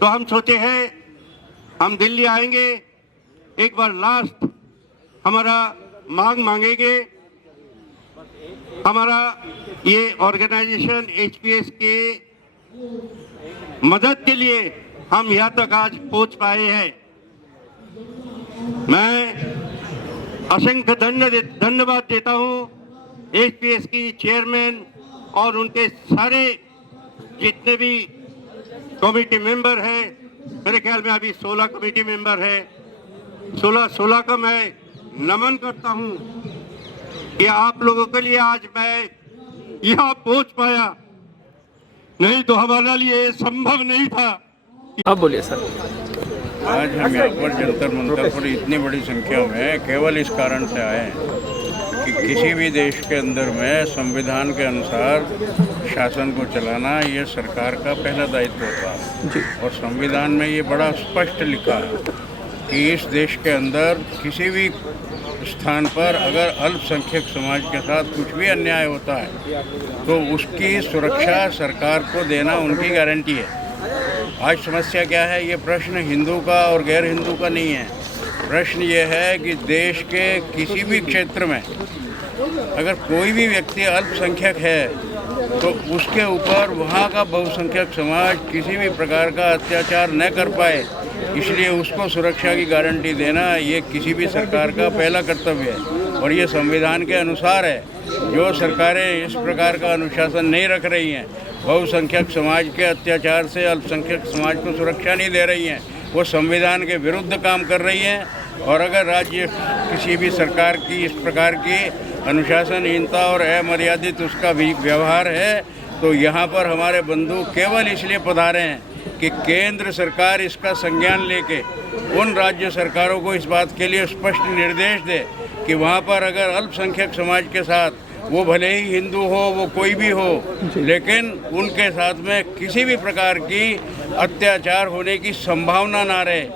तो हम सोचे हैं हम दिल्ली आएंगे, एक बार लास्ट हमारा मांग मांगेंगे। हमारा ये ऑर्गेनाइजेशन HPS के मदद के लिए हम यहाँ तक आज पहुँच पाए हैं। मैं असंख्य धन्यवाद देता हूँ HPS की चेयरमैन और उनके सारे जितने भी कमेटी मेंबर हैं। मेरे ख्याल में अभी 16 कमेटी मेंबर है। 16 का मैं नमन करता हूँ कि आप लोगों के लिए आज मैं यहाँ पहुँच पाया, नहीं तो हमारे लिए संभव नहीं था। अब बोलिए सर। आज हम यहाँ पर जंतर मंतर पर इतनी बड़ी संख्या में केवल इस कारण से आए हैं कि किसी भी देश के अंदर में संविधान के अनुसार शासन को चलाना ये सरकार का पहला दायित्व होता है। और संविधान में ये बड़ा स्पष्ट लिखा है कि इस देश के अंदर किसी भी स्थान पर अगर अल्पसंख्यक समाज के साथ कुछ भी अन्याय होता है तो उसकी सुरक्षा सरकार को देना उनकी गारंटी है। आज समस्या क्या है? ये प्रश्न हिंदू का और गैर हिंदू का नहीं है। प्रश्न ये है कि देश के किसी भी क्षेत्र में अगर कोई भी व्यक्ति अल्पसंख्यक है तो उसके ऊपर वहाँ का बहुसंख्यक समाज किसी भी प्रकार का अत्याचार न कर पाए, इसलिए उसको सुरक्षा की गारंटी देना ये किसी भी सरकार का पहला कर्तव्य है। और ये संविधान के अनुसार है। जो सरकारें इस प्रकार का अनुशासन नहीं रख रही हैं, बहुसंख्यक समाज के अत्याचार से अल्पसंख्यक समाज को सुरक्षा नहीं दे रही हैं, वो संविधान के विरुद्ध काम कर रही हैं। और अगर राज्य किसी भी सरकार की इस प्रकार की अनुशासनहीनता और अमर्यादित उसका भी व्यवहार है तो यहाँ पर हमारे बंधु केवल इसलिए पधारे हैं कि केंद्र सरकार इसका संज्ञान लेके उन राज्य सरकारों को इस बात के लिए स्पष्ट निर्देश दे कि वहाँ पर अगर अल्पसंख्यक समाज के साथ वो भले ही हिंदू हो, वो कोई भी हो, लेकिन उनके साथ में किसी भी प्रकार की अत्याचार होने की संभावना ना रहे।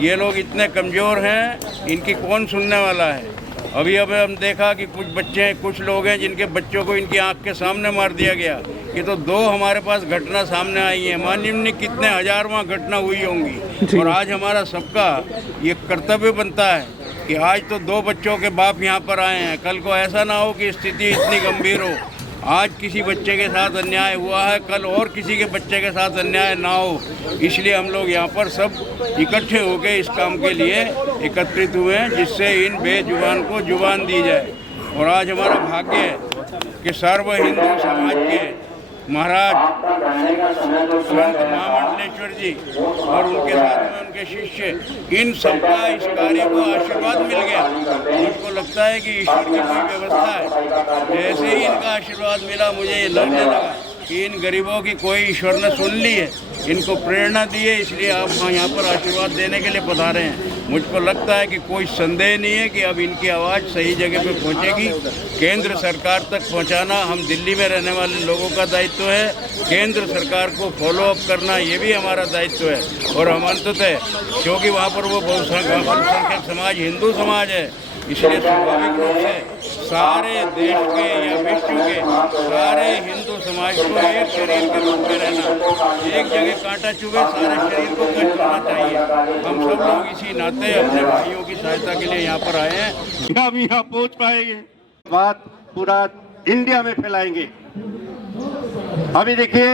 ये लोग इतने कमज़ोर हैं, इनकी कौन सुनने वाला है? अभी हम देखा कि कुछ लोग हैं जिनके बच्चों को इनकी आंख के सामने मार दिया गया। ये तो 2 हमारे पास घटना सामने आई है, माननीय कितने हजारवां घटना हुई होंगी। और आज हमारा सबका ये कर्तव्य बनता है कि आज तो 2 बच्चों के बाप यहाँ पर आए हैं, कल को ऐसा ना हो कि स्थिति इतनी गंभीर हो। आज किसी बच्चे के साथ अन्याय हुआ है, कल और किसी के बच्चे के साथ अन्याय ना हो, इसलिए हम लोग यहाँ पर सब इकट्ठे होकर इस काम के लिए एकत्रित हुए हैं जिससे इन बेजुबान को जुबान दी जाए। और आज हमारा भाग्य है कि सर्व हिंदू समाज के महाराज संत महामंडलेश्वर जी और उनके साथ में उनके शिष्य, इन सबका इस कार्य को आशीर्वाद मिल गया। मुझको लगता है कि ईश्वर की कोई व्यवस्था है। जैसे ही इनका आशीर्वाद मिला मुझे ये लगने लगा कि इन गरीबों की कोई ईश्वर ने सुन ली है, इनको प्रेरणा दी है, इसलिए आप यहाँ पर आशीर्वाद देने के लिए पधारे हैं। मुझको लगता है कि कोई संदेह नहीं है कि अब इनकी आवाज़ सही जगह पे पहुँचेगी। केंद्र सरकार तक पहुँचाना हम दिल्ली में रहने वाले लोगों का दायित्व है। केंद्र सरकार को फॉलो अप करना ये भी हमारा दायित्व है। और हम अंततः, क्योंकि वहाँ पर वो बहुसंख्यक समाज हिंदू समाज है, इसलिए स्वाभाविक रूप से सारे देश के या विश्व के सारे हिंदू समाज को एक शरीर के रूप में रहना, एक जगह कांटा चुभे सारे शरीर को कष्ट होना चाहिए। हम सब लोग इसी नाते अपने भाइयों की सहायता के लिए यहाँ पर आए हैं। हम यहाँ पहुँच पाएंगे, बात पूरा इंडिया में फैलाएंगे। अभी देखिए,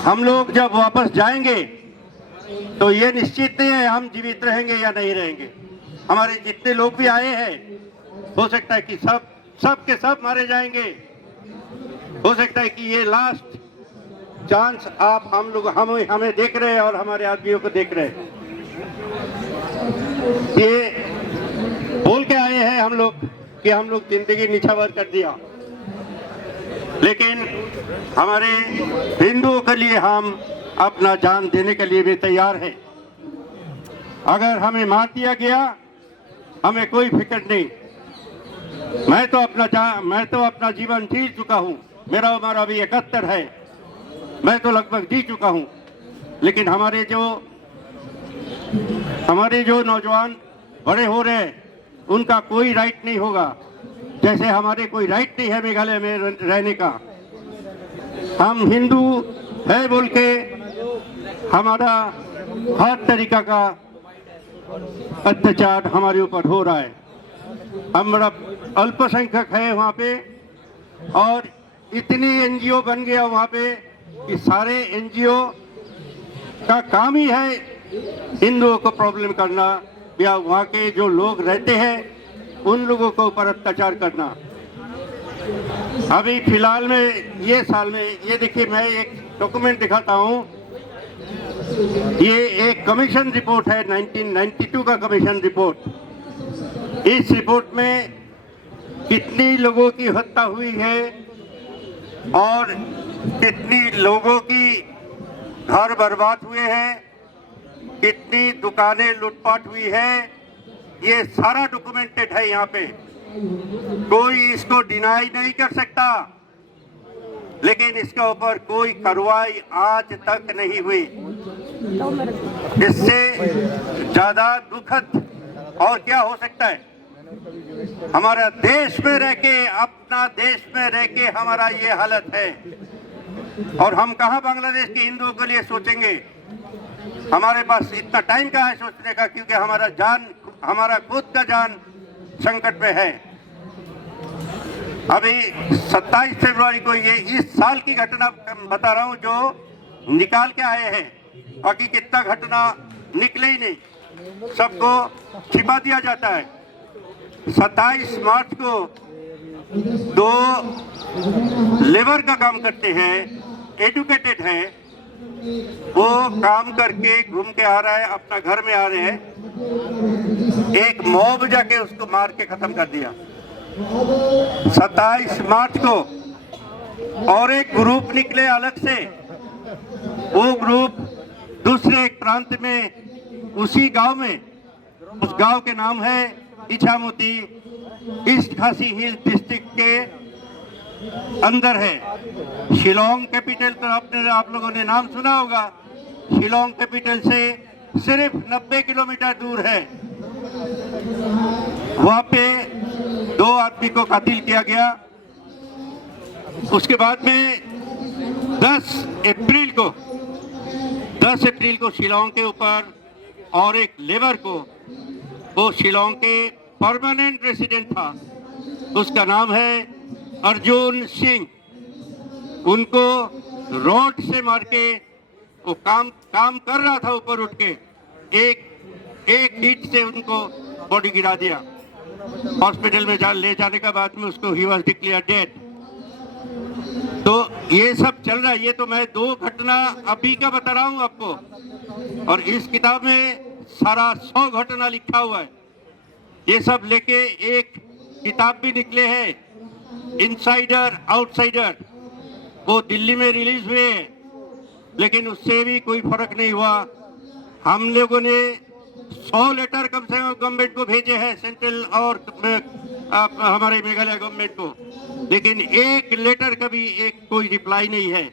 हम लोग जब वापस जाएंगे तो ये निश्चित नहीं है हम जीवित रहेंगे या नहीं रहेंगे। हमारे जितने लोग भी आए हैं, हो सकता है कि सब के सब मारे जाएंगे। हो सकता है कि ये लास्ट चांस आप हमें देख रहे हैं और हमारे आदमियों को देख रहे हैं। ये बोल के आए हैं हम लोग कि हम लोग जिंदगी निछावर कर दिया, लेकिन हमारे हिंदुओं के लिए हम अपना जान देने के लिए भी तैयार हैं। अगर हमें मार दिया गया हमें कोई फिक्र नहीं। मैं तो अपना जीवन जी चुका हूँ। मेरा उम्र अभी 71 है। मैं तो लगभग जी चुका हूँ, लेकिन हमारे जो नौजवान बड़े हो रहे हैं उनका कोई राइट नहीं होगा, जैसे हमारे कोई राइट नहीं है मेघालय में रहने का। हम हिंदू है बोल के हमारा हर तरीका का अत्याचार हमारे ऊपर हो रहा है। हमारा अल्पसंख्यक है वहाँ पे, और इतनी एनजीओ बन गया वहाँ पे कि सारे एनजीओ का काम ही है हिंदुओं को प्रॉब्लम करना, या वहाँ के जो लोग रहते हैं उन लोगों को ऊपर अत्याचार करना। अभी फिलहाल में ये साल में ये देखिए, मैं एक डॉक्यूमेंट दिखाता हूँ। ये एक कमीशन रिपोर्ट है, 1992 का कमीशन रिपोर्ट। इस रिपोर्ट में कितनी लोगों की हत्या हुई है और कितनी लोगों की घर बर्बाद हुए हैं, कितनी दुकानें लूटपाट हुई है, ये सारा डॉक्यूमेंटेड है यहाँ पे। कोई इसको डिनाई नहीं कर सकता, लेकिन इसके ऊपर कोई कार्रवाई आज तक नहीं हुई। इससे ज्यादा दुखद और क्या हो सकता है? हमारा देश में रह के, अपना देश में रह के हमारा ये हालत है, और हम कहाँ बांग्लादेश के हिंदुओं के लिए सोचेंगे? हमारे पास इतना टाइम कहाँ है सोचने का, क्योंकि हमारा खुद का जान संकट में है। अभी 27 फरवरी को ये इस साल की घटना बता रहा हूँ जो निकाल के आए हैं, बाकी कितना घटना निकले ही नहीं, सबको छिपा दिया जाता है। 27 मार्च को 2 लेबर का काम करते हैं, एजुकेटेड हैं, वो काम करके घूम के आ रहा है, अपना घर में आ रहे हैं, एक मॉब जाके उसको मार के खत्म कर दिया 27 मार्च को। और एक ग्रुप निकले अलग से, वो ग्रुप दूसरे एक प्रांत में, उसी गांव में, उस गांव के नाम है इछामती, ईस्ट खासी हिल डिस्ट्रिक्ट के अंदर है। शिलोंग कैपिटल तो आप लोगों ने नाम सुना होगा। शिलोंग कैपिटल से सिर्फ 90 किलोमीटर दूर है। वहां पे 2 आदमी को कातिल किया गया। उसके बाद में 10 अप्रैल को शिलोंग के ऊपर और एक लेबर को, वो शिलोंग के परमानेंट रेसिडेंट था, उसका नाम है अर्जुन सिंह, उनको रॉड से मार के, वो काम कर रहा था ऊपर उठ के, एक हिट से उनको बॉडी गिरा दिया। हॉस्पिटल में ले जाने के बाद में उसको ही वाज डिक्लेयर्ड डेड। तो ये सब चल रहा है। ये तो मैं 2 घटना अभी का बता रहा हूँ आपको, और इस किताब में सारा 100 घटना लिखा हुआ है। ये सब लेके एक किताब भी निकले हैं, इनसाइडर आउटसाइडर, वो दिल्ली में रिलीज हुए हैं, लेकिन उससे भी कोई फर्क नहीं हुआ। हम लोगों ने 100 लेटर कम से कम गवर्नमेंट को भेजे हैं, सेंट्रल और हमारे मेघालय गवर्नमेंट को, लेकिन एक लेटर का भी कोई रिप्लाई नहीं है।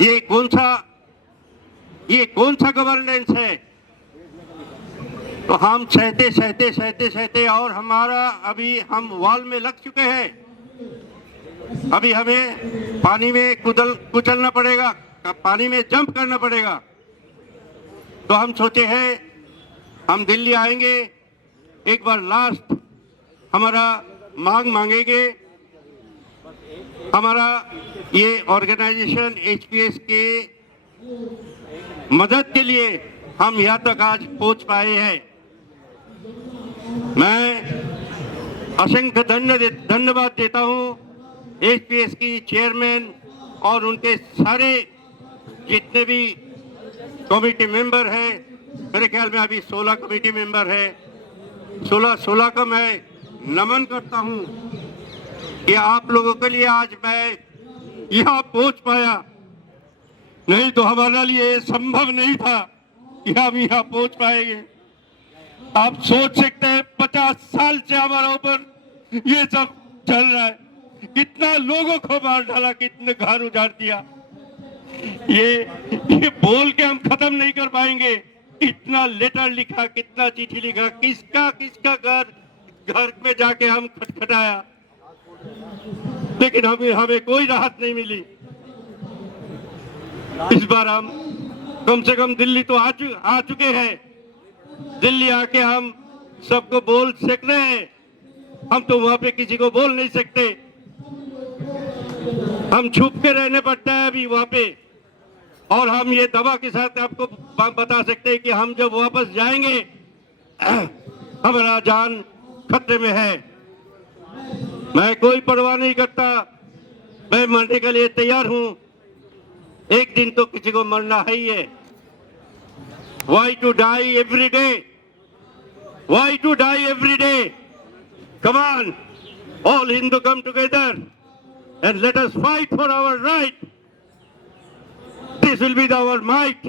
ये कौन सा गवर्नेंस है? तो हम सहते और हमारा अभी हम वॉल में लग चुके हैं। अभी हमें पानी में कुचलना पड़ेगा, पानी में जंप करना पड़ेगा। तो हम सोचे हैं हम दिल्ली आएंगे, एक बार लास्ट हमारा मांगेंगे। हमारा ये ऑर्गेनाइजेशन HPS के मदद के लिए हम यहाँ तक आज पहुँच पाए हैं। मैं असंख्य धन्यवाद देता हूँ HPS की चेयरमैन और उनके सारे जितने भी कमेटी मेंबर हैं। मेरे ख्याल में अभी 16 कमेटी मेंबर है। 16 का मैं नमन करता हूँ कि आप लोगों के लिए आज मैं यहाँ पहुँच पाया, नहीं तो हमारे लिए संभव नहीं था कि हम यहाँ पहुँच पाएंगे। आप सोच सकते हैं 50 साल से हमारे ऊपर ये सब चल रहा है, कितना लोगों को मार डाला, कितने घर उजाड़ दिया। ये बोल के हम खत्म नहीं कर पाएंगे। इतना लेटर लिखा, कितना चिट्ठी लिखा, किसका घर में जाके हम खटखटाया, लेकिन हमें कोई राहत नहीं मिली। इस बार हम कम से कम दिल्ली तो आ चुके हैं। दिल्ली आके हम सबको बोल सकते हैं। हम तो वहां पे किसी को बोल नहीं सकते, हम छुप के रहने पड़ता है अभी वहां पे। और हम ये दवा के साथ आपको बता सकते हैं कि हम जब वापस जाएंगे हमारा जान खतरे में है। मैं कोई परवाह नहीं करता, मैं मरने के लिए तैयार हूं। एक दिन तो किसी को मरना है ही है। Why to die every day? Why to die every day? Come on, all Hindu come together and let us fight for our right. This will be our might.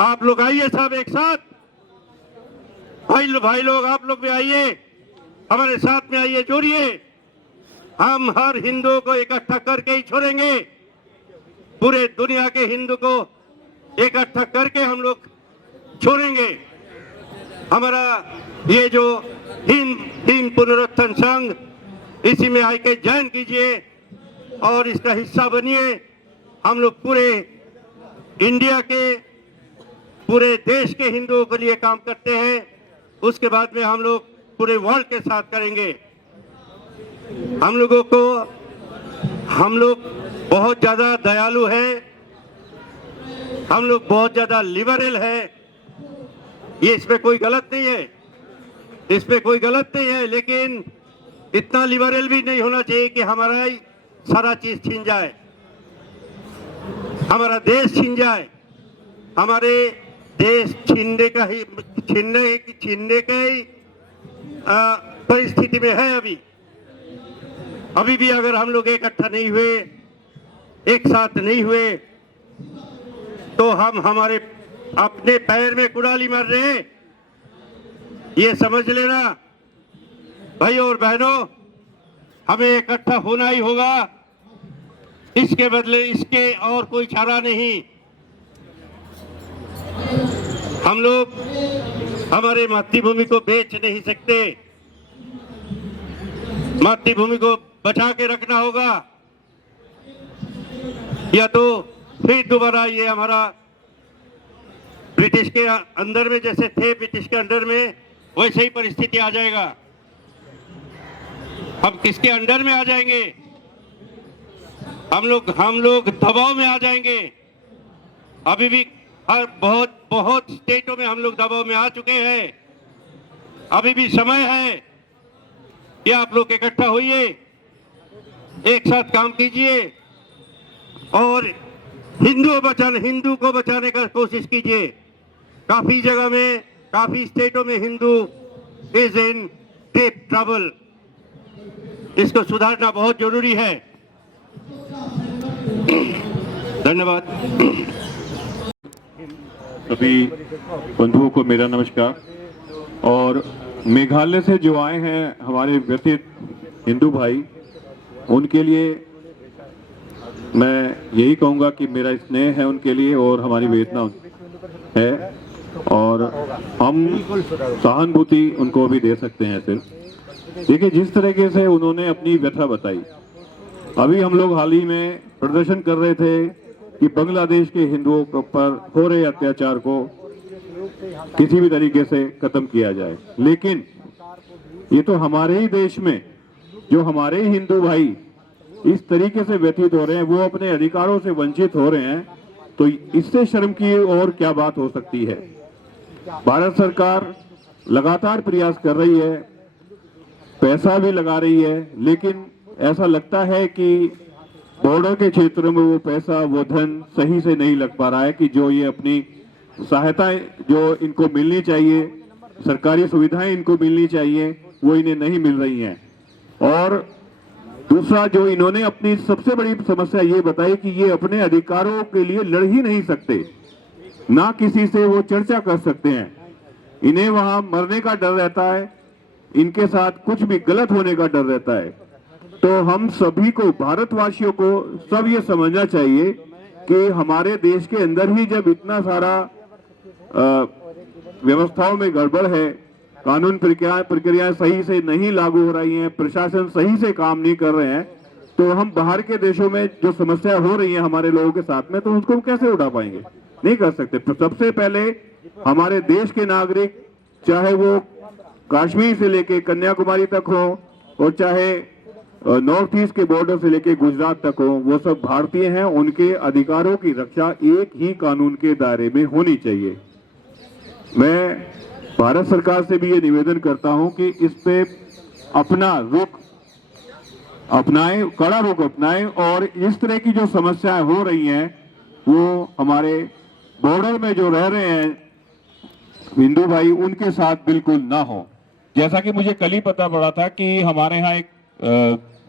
आप लोग आइए सब एक साथ। भाई लोग आप लोग भी आइए, हमारे साथ में आइए, जोड़िए। हम हर हिंदू को इकट्ठा करके ही छोड़ेंगे। पूरे दुनिया के हिंदू को इकट्ठा करके हम लोग छोड़ेंगे। हमारा ये जो हिंद पुनरुत्थान संघ, इसी में आके ज्वाइन कीजिए और इसका हिस्सा बनिए। हम लोग पूरे इंडिया के, पूरे देश के हिंदुओं के लिए काम करते हैं। उसके बाद में हम लोग पूरे वर्ल्ड के साथ करेंगे। हम लोग बहुत ज्यादा दयालु है, हम लोग बहुत ज्यादा लिबरल है। ये इसमें कोई गलत नहीं है, इसमें कोई गलत नहीं है, लेकिन इतना लिबरल भी नहीं होना चाहिए कि हमारा ही सारा चीज छीन जाए, हमारा देश छीन जाए। हमारे देश छीनने का ही परिस्थिति में है अभी भी अगर हम लोग इकट्ठा नहीं हुए, एक साथ नहीं हुए, तो हम हमारे अपने पैर में कुड़ाली मार रहे हैं। ये समझ लेना भाई और बहनों, हमें इकट्ठा होना ही होगा। इसके बदले इसके और कोई चारा नहीं। हम लोग हमारे मातृभूमि को बेच नहीं सकते, मातृभूमि को बचा के रखना होगा, या तो फिर दोबारा ये हमारा ब्रिटिश के अंदर में जैसे थे, ब्रिटिश के अंडर में वैसे ही परिस्थिति आ जाएगा। हम किसके अंडर में आ जाएंगे? हम लोग दबाव में आ जाएंगे। अभी भी हर बहुत स्टेटों में हम लोग दबाव में आ चुके हैं। अभी भी समय है कि आप लोग इकट्ठा होइए, एक साथ काम कीजिए और हिंदू को बचाने का कोशिश कीजिए। काफी जगह में, काफी स्टेटों में Hindu is in deep trouble. इसको सुधारना बहुत जरूरी है। धन्यवाद। सभी बंधुओं को मेरा नमस्कार। और मेघालय से जो आए हैं हमारे व्यतीत हिंदू भाई, उनके लिए मैं यही कहूँगा कि मेरा स्नेह है उनके लिए और हमारी वेदना है, और हम सहानुभूति उनको भी दे सकते हैं। सिर्फ देखिए जिस तरीके से उन्होंने अपनी व्यथा बताई। अभी हम लोग हाल ही में प्रदर्शन कर रहे थे कि बांग्लादेश के हिंदुओं पर हो रहे अत्याचार को किसी भी तरीके से खत्म किया जाए, लेकिन ये तो हमारे ही देश में जो हमारे ही हिंदू भाई इस तरीके से व्यतीत हो रहे हैं, वो अपने अधिकारों से वंचित हो रहे हैं, तो इससे शर्म की और क्या बात हो सकती है। भारत सरकार लगातार प्रयास कर रही है, पैसा भी लगा रही है, लेकिन ऐसा लगता है कि बॉर्डर के क्षेत्रों में वो पैसा, वो धन सही से नहीं लग पा रहा है कि जो ये अपनी सहायताएं जो इनको मिलनी चाहिए, सरकारी सुविधाएं इनको मिलनी चाहिए, वो इन्हें नहीं मिल रही हैं। और दूसरा जो इन्होंने अपनी सबसे बड़ी समस्या ये बताई कि ये अपने अधिकारों के लिए लड़ ही नहीं सकते, ना किसी से वो चर्चा कर सकते हैं। इन्हें वहां मरने का डर रहता है, इनके साथ कुछ भी गलत होने का डर रहता है। तो हम सभी को, भारतवासियों को सब ये समझना चाहिए कि हमारे देश के अंदर ही जब इतना सारा व्यवस्थाओं में गड़बड़ है, कानून प्रक्रियाएं सही से नहीं लागू हो रही हैं, प्रशासन सही से काम नहीं कर रहे हैं, तो हम बाहर के देशों में जो समस्या हो रही है हमारे लोगों के साथ में, तो उसको हम कैसे उठा पाएंगे? नहीं कर सकते। तो सबसे पहले हमारे देश के नागरिक, चाहे वो कश्मीर से लेके कन्याकुमारी तक हो और चाहे नॉर्थ ईस्ट के बॉर्डर से लेके गुजरात तक हो, वो सब भारतीय हैं। उनके अधिकारों की रक्षा एक ही कानून के दायरे में होनी चाहिए। मैं भारत सरकार से भी ये निवेदन करता हूं कि इस पे अपना रुख अपनाएं, कड़ा रुख अपनाएं और इस तरह की जो समस्याएं हो रही हैं वो हमारे बॉर्डर में जो रह रहे हैं हिंदू भाई, उनके साथ बिल्कुल ना हो। जैसा कि मुझे कल ही पता पड़ा था कि हमारे यहाँ एक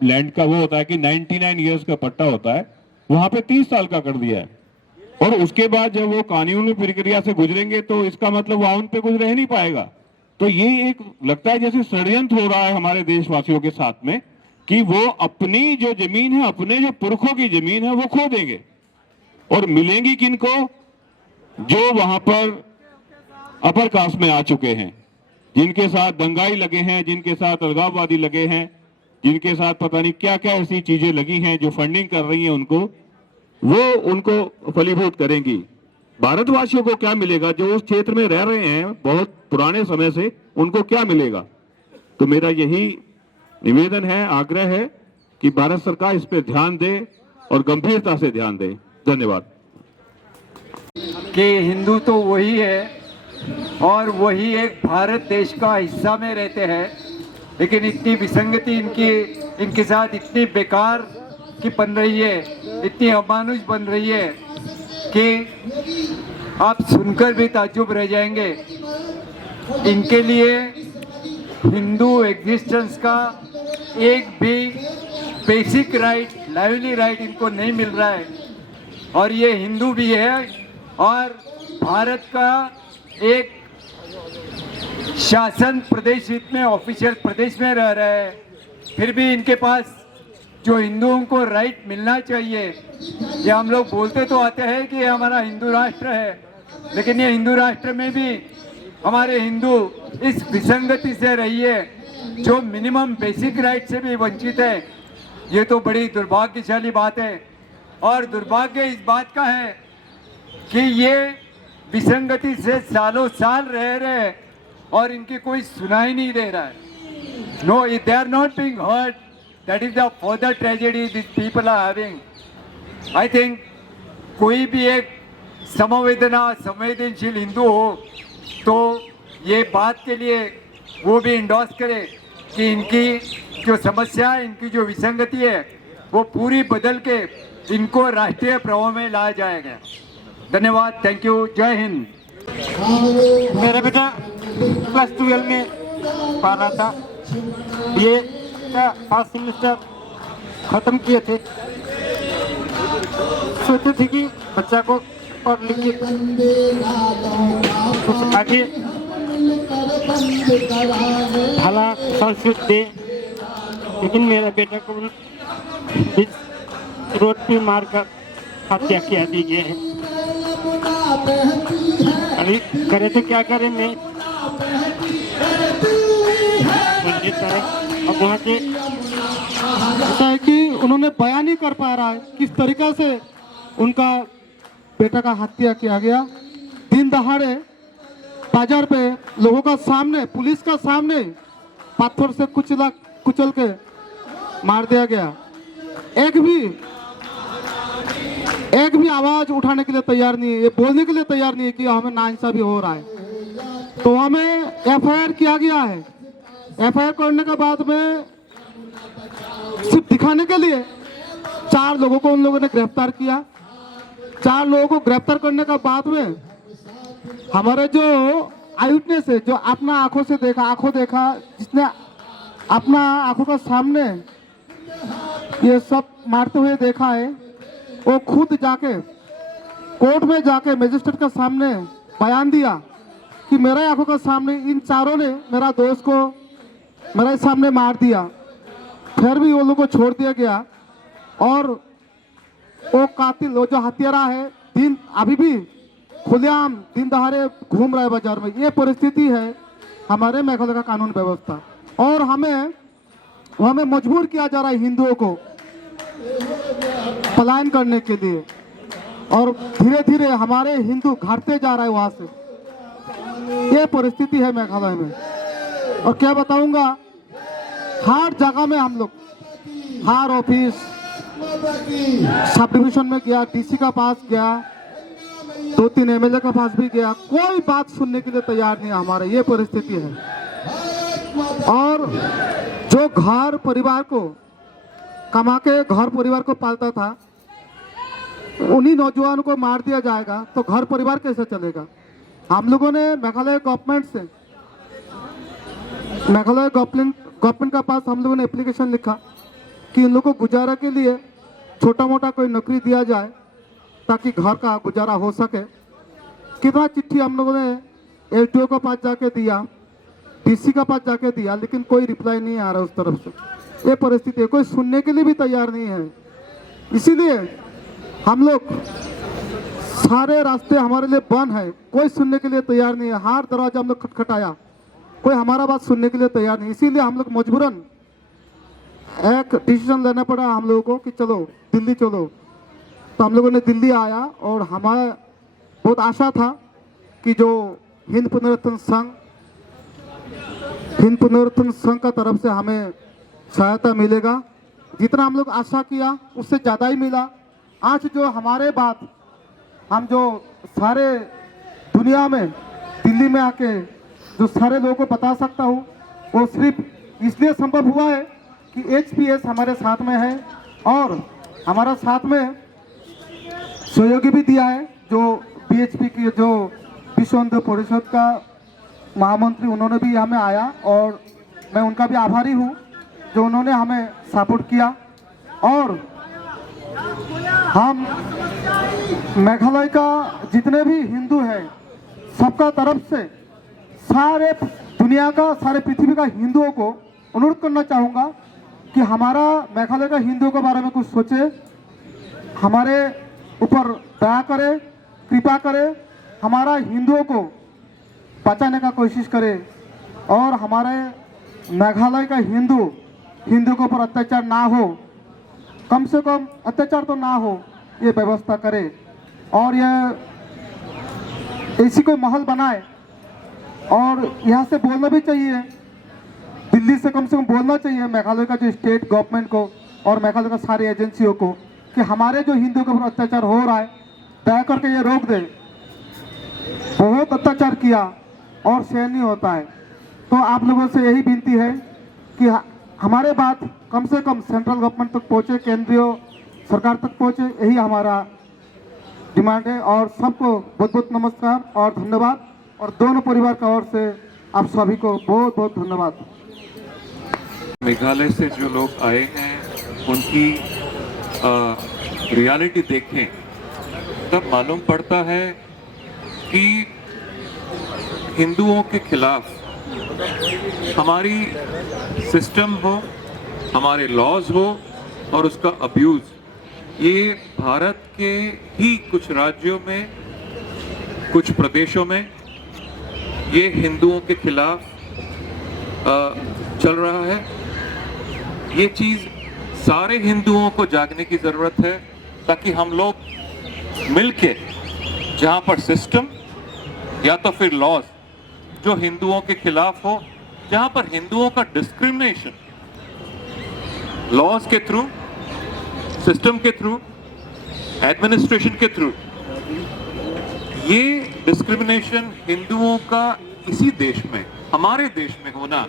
लैंड का वो होता है कि 99 इयर्स का पट्टा होता है, वहां पे 30 साल का कर दिया है। और उसके बाद जब वो कानूनी प्रक्रिया से गुजरेंगे तो इसका मतलब वहां उन पे कुछ रह नहीं पाएगा। तो ये एक लगता है जैसे षड्यंत्र हो रहा है हमारे देशवासियों के साथ में कि वो अपनी जो जमीन है, अपने जो पुरखों की जमीन है, वो खो देंगे और मिलेंगी किनको? जो वहां पर अपर कास्ट में आ चुके हैं, जिनके साथ दंगाई लगे हैं, जिनके साथ अलगाववादी लगे हैं, जिनके साथ पता नहीं क्या क्या ऐसी चीजें लगी हैं जो फंडिंग कर रही हैं उनको, वो उनको फलीभूत करेंगी। भारतवासियों को क्या मिलेगा? जो उस क्षेत्र में रह रहे हैं बहुत पुराने समय से, उनको क्या मिलेगा? तो मेरा यही निवेदन है, आग्रह है कि भारत सरकार इस पर ध्यान दे और गंभीरता से ध्यान दे। धन्यवाद। कि हिंदू तो वही है और वही एक भारत देश का हिस्सा में रहते हैं, लेकिन इतनी विसंगति इनके साथ इतनी बेकार की बन रही है, इतनी अमानुष बन रही है कि आप सुनकर भी ताज्जुब रह जाएंगे। इनके लिए हिंदू एग्जिस्टेंस का एक भी बेसिक राइट, लाइवली राइट इनको नहीं मिल रहा है। और ये हिंदू भी है और भारत का एक शासन प्रदेश हित में ऑफिशियल प्रदेश में रह रहा है, फिर भी इनके पास जो हिंदुओं को राइट मिलना चाहिए, ये हम लोग बोलते तो आते हैं कि ये हमारा हिंदू राष्ट्र है, लेकिन ये हिंदू राष्ट्र में भी हमारे हिंदू इस विसंगति से रही है, जो मिनिमम बेसिक राइट से भी वंचित है। ये तो बड़ी दुर्भाग्यशाली बात है और दुर्भाग्य इस बात का है कि ये विसंगति से सालों साल रह रहे हैं और इनकी कोई सुनाई नहीं दे रहा है। No, they are not being heard. That is the further tragedy this people are having. I think कोई भी एक संवेदनशील हिंदू हो तो ये बात के लिए वो भी इंडोर्स करे कि इनकी जो समस्या है, इनकी जो विसंगति है, वो पूरी बदल के इनको राष्ट्रीय प्रभाव में लाया जाएगा। धन्यवाद, थैंक यू, जय हिंद। मेरा बेटा क्लास 12 में पढ़ रहा था, ये का फर्स्ट सेमेस्टर खत्म किए थे। सोचते थे कि बच्चा को पढ़ लिख के कुछ आगे भला संस्कृत दे, लेकिन मेरा बेटा को रोड पे मारकर हत्या किया दी गई है। अभी करे तो क्या करे, मैं अब वहाँ के ऐसा है कि उन्होंने बयान नहीं कर पा रहा है किस तरीका से उनका बेटा का हत्या किया गया। दिन दहाड़े बाजार पे लोगों का सामने, पुलिस का सामने पत्थर से कुचल के मार दिया गया। एक भी आवाज उठाने के लिए तैयार नहीं है, ये बोलने के लिए तैयार नहीं है कि हमें नाइंसाफी हो रहा है। तो हमें एफआईआर किया गया है। एफआईआर करने के बाद में सिर्फ दिखाने के लिए 4 लोगों को उन लोगों ने गिरफ्तार किया। 4 लोगों को गिरफ्तार करने के बाद में हमारे जो आई विटनेस है, जो अपना आंखों देखा, जिसने अपना आंखों का सामने ये सब मारते हुए देखा है, वो खुद जाके कोर्ट में जाके मजिस्ट्रेट के सामने बयान दिया कि मेरे आंखों के सामने इन 4 ने मेरा दोस्त को मेरे सामने मार दिया। फिर भी वो लोगों को छोड़ दिया गया और वो कातिल, वो जो हत्यारा है, अभी भी खुलेआम दिन दहाड़े घूम रहा है बाजार में। ये परिस्थिति है हमारे मेघालय का कानून व्यवस्था, और हमें मजबूर किया जा रहा है हिंदुओं को पलायन करने के लिए, और धीरे धीरे हमारे हिंदू घटते जा रहे हैं वहाँ से। ये परिस्थिति है मेघालय में। और क्या बताऊंगा, हर जगह में हम लोग, हर ऑफिस, सब डिवीजन में गया, डीसी का पास गया, 2-3 एमएलए का पास भी गया, कोई बात सुनने के लिए तैयार नहीं है हमारे। ये परिस्थिति है। और जो घर परिवार को कमा के घर परिवार को पालता था, उन्हीं नौजवानों को मार दिया जाएगा तो घर परिवार कैसे चलेगा। हम लोगों ने मेघालय गवर्नमेंट का पास हम लोगों ने एप्लीकेशन लिखा कि इन लोगों को गुजारा के लिए छोटा मोटा कोई नौकरी दिया जाए ताकि घर का गुजारा हो सके। कितना चिट्ठी हम लोगों ने एसडीओ के पास जाके दिया, डीसी का पास जाके दिया, लेकिन कोई रिप्लाई नहीं आ रहा उस तरफ से। ये परिस्थिति है, कोई सुनने के लिए भी तैयार नहीं है। इसीलिए हम लोग, सारे रास्ते हमारे लिए बंद है, कोई सुनने के लिए तैयार नहीं है। हर दरवाजा हम लोग खटखटाया, कोई हमारा बात सुनने के लिए तैयार नहीं। इसीलिए हम लोग मजबूरन एक डिसीजन लेना पड़ा हम लोगों को कि चलो दिल्ली चलो। तो हम लोगों ने दिल्ली आया और हमारा बहुत आशा था कि जो हिंद पुनर्गठन संघ का तरफ से हमें सहायता मिलेगा। जितना हम लोग आशा किया उससे ज़्यादा ही मिला। आज जो हमारे बात हम जो सारे दुनिया में दिल्ली में आके जो सारे लोगों को बता सकता हूँ, वो सिर्फ इसलिए संभव हुआ है कि एचपीएस हमारे साथ में है। और हमारा साथ में सहयोगी भी दिया है, जो बीएचपी की जो विश्व हिंदू परिषद का महामंत्री, उन्होंने भी यहाँ में आया और मैं उनका भी आभारी हूँ जो उन्होंने हमें सपोर्ट किया। और हम मेघालय का जितने भी हिंदू हैं सबका तरफ से सारे दुनिया का, सारे पृथ्वी का हिंदुओं को अनुरोध करना चाहूँगा कि हमारा मेघालय का हिंदुओं के बारे में कुछ सोचे, हमारे ऊपर दया करे, कृपा करे, हमारा हिंदुओं को बचाने का कोशिश करे और हमारे मेघालय का हिंदू के ऊपर अत्याचार ना हो, कम से कम अत्याचार तो ना हो, ये व्यवस्था करे। और ये ऐसी कोई माहौल बनाए। और यहाँ से बोलना भी चाहिए, दिल्ली से कम बोलना चाहिए मेघालय का जो स्टेट गवर्नमेंट को और मेघालय का सारी एजेंसियों को कि हमारे जो हिंदुओं के ऊपर अत्याचार हो रहा है, दया करके ये रोक दे। बहुत अत्याचार किया और सहन नहीं होता है। तो आप लोगों से यही विनती है कि हमारे बात कम से कम सेंट्रल गवर्नमेंट तक पहुँचे, केंद्रीय सरकार तक पहुँचे, यही हमारा डिमांड है। और सबको बहुत बहुत नमस्कार और धन्यवाद। और दोनों परिवार का ओर से आप सभी को बहुत बहुत धन्यवाद। मेघालय से जो लोग आए हैं उनकी रियलिटी देखें तब मालूम पड़ता है कि हिंदुओं के खिलाफ हमारी सिस्टम हो, हमारे लॉज हो और उसका अब्यूज़, ये भारत के ही कुछ राज्यों में, कुछ प्रदेशों में ये हिंदुओं के खिलाफ चल रहा है। ये चीज़ सारे हिंदुओं को जागने की ज़रूरत है ताकि हम लोग मिलके, जहाँ पर सिस्टम या तो फिर लॉज जो हिंदुओं के खिलाफ हो, जहाँ पर हिंदुओं का डिस्क्रिमिनेशन लॉज के थ्रू, सिस्टम के थ्रू, एडमिनिस्ट्रेशन के थ्रू, ये डिस्क्रिमिनेशन हिंदुओं का इसी देश में, हमारे देश में होना,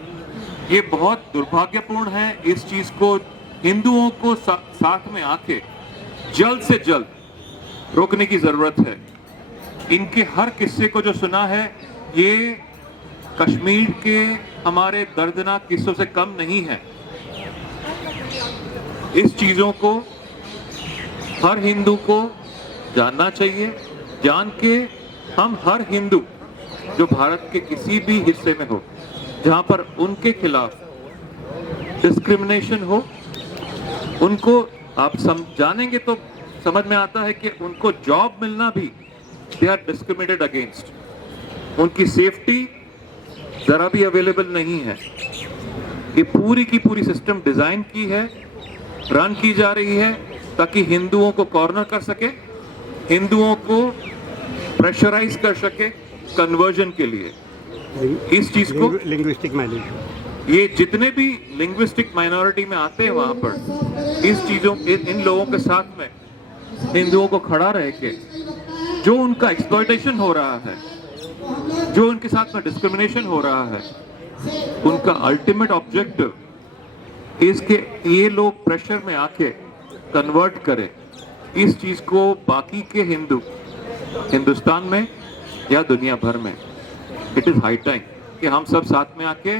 ये बहुत दुर्भाग्यपूर्ण है। इस चीज को हिंदुओं को साथ में आके जल्द से जल्द रोकने की जरूरत है। इनके हर किस्से को जो सुना है, ये कश्मीर के हमारे दर्दनाक किस्सों से कम नहीं है। इस चीजों को हर हिंदू को जानना चाहिए। जान के हम हर हिंदू जो भारत के किसी भी हिस्से में हो, जहां पर उनके खिलाफ डिस्क्रिमिनेशन हो, उनको आप जानेंगे तो समझ में आता है कि उनको जॉब मिलना भी दे आर डिस्क्रिमिनेटेड अगेंस्ट। उनकी सेफ्टी जरा भी अवेलेबल नहीं है। ये पूरी की पूरी सिस्टम डिजाइन की है रन की जा रही है ताकि हिंदुओं को कॉर्नर कर सके, हिंदुओं को प्रेशराइज कर सके कन्वर्जन के लिए। इस चीज को लिंग्विस्टिक माइनॉरिटी, ये जितने भी लिंग्विस्टिक माइनॉरिटी में आते हैं वहां पर इस चीजों इन लोगों के साथ में हिंदुओं को खड़ा रह के जो उनका एक्सप्लॉयटेशन हो रहा है, जो उनके साथ में डिस्क्रिमिनेशन हो रहा है, उनका अल्टीमेट ऑब्जेक्टिव इसके ये लोग प्रेशर में आके कन्वर्ट करें इस चीज को बाकी के हिंदू हिंदुस्तान में या दुनिया भर में। इट इज हाई टाइम कि हम सब साथ में आके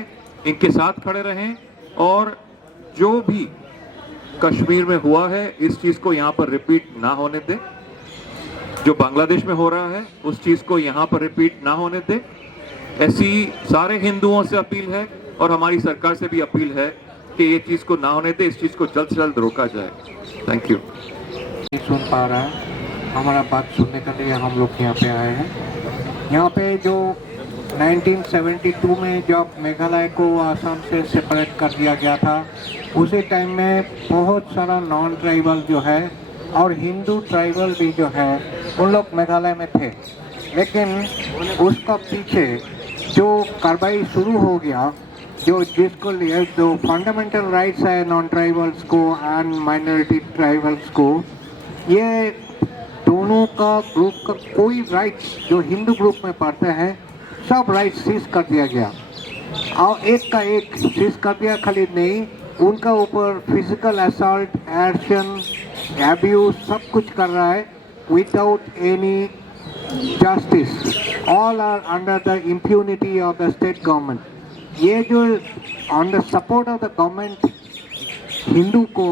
इनके साथ खड़े रहें और जो भी कश्मीर में हुआ है इस चीज को यहाँ पर रिपीट ना होने दे, जो बांग्लादेश में हो रहा है उस चीज को यहाँ पर रिपीट ना होने दे। ऐसी सारे हिंदुओं से अपील है और हमारी सरकार से भी अपील है कि ये चीज को ना होने दे, इस चीज को जल्द से जल्द रोका जाए। Thank you. नहीं सुन पा रहा है, हमारा बात सुनने के लिए हम लोग यहाँ पे आए हैं। यहाँ पे जो 1972 में जब मेघालय को आसाम से सेपरेट कर दिया गया था उसी टाइम में बहुत सारा नॉन ट्राइबल जो है और हिंदू ट्राइबल भी जो है उन लोग मेघालय में थे, लेकिन उसका पीछे जो कार्रवाई शुरू हो गया जो जिसको लिए जो फंडामेंटल राइट्स है नॉन ट्राइबल्स को एंड माइनॉरिटी ट्राइबल्स को, ये दोनों का ग्रुप का कोई राइट्स जो हिंदू ग्रुप में पड़ते हैं सब राइट्स सीज कर दिया गया और एक का एक सीज कर दिया। खाली नहीं, उनका ऊपर फिजिकल असॉल्ट, एक्शन, एब्यूज सब कुछ कर रहा है without any justice. All are under the impunity of the state government. ये जो on the support of the government Hindu को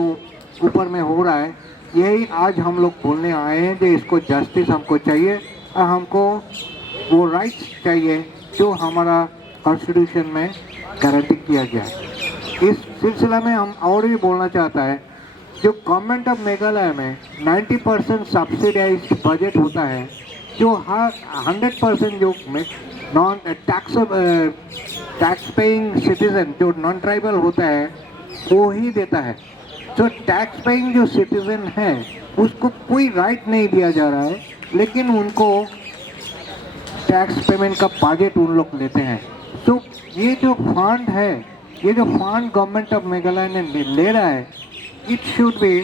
ऊपर में हो रहा है, यही आज हम लोग बोलने आए हैं कि इसको जस्टिस हमको चाहिए और हमको वो राइट्स चाहिए जो हमारा कॉन्स्टिट्यूशन में गारंटी किया गया है। इस सिलसिला में हम और भी बोलना चाहता है, जो गवर्नमेंट ऑफ मेघालय में 90% सब्सिडाइज्ड बजट होता है, जो हर 100% जो नॉन टैक्स पेइंग सिटीजन जो नॉन ट्राइबल होता है वो ही देता है। जो टैक्स पेइंग जो सिटीजन है उसको कोई राइट नहीं दिया जा रहा है, लेकिन उनको टैक्स पेमेंट का बजट उन लोग लेते हैं। तो ये जो फंड है, ये जो फंड गवर्नमेंट ऑफ मेघालय ने ले रहा है, it should be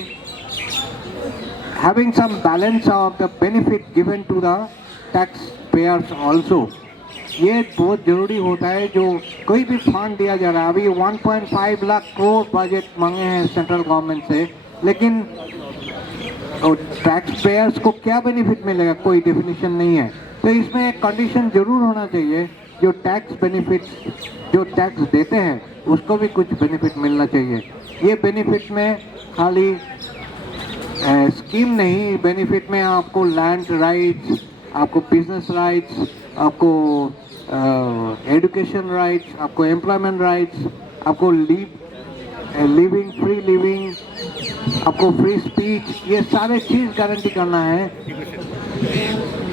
having some balance of the benefit given to the tax payers also. ये बहुत ज़रूरी होता है। जो कोई भी फंड दिया जा रहा है, अभी 1.5 लाख करोड़ बजट मांगे हैं सेंट्रल गवर्नमेंट से, लेकिन टैक्स पेयर्स को क्या बेनिफिट मिलेगा, कोई डेफिनेशन नहीं है। तो इसमें एक कंडीशन जरूर होना चाहिए, जो टैक्स बेनिफिट जो टैक्स देते हैं उसको भी कुछ बेनिफिट मिलना चाहिए। ये बेनिफिट में खाली स्कीम नहीं, बेनिफिट में आपको लैंड राइट्स, आपको बिजनेस राइट्स, आपको एजुकेशन राइट्स, आपको एम्प्लॉयमेंट राइट्स, आपको लिविंग फ्री लिविंग, आपको फ्री स्पीच, ये सारे चीज़ गारंटी करना है।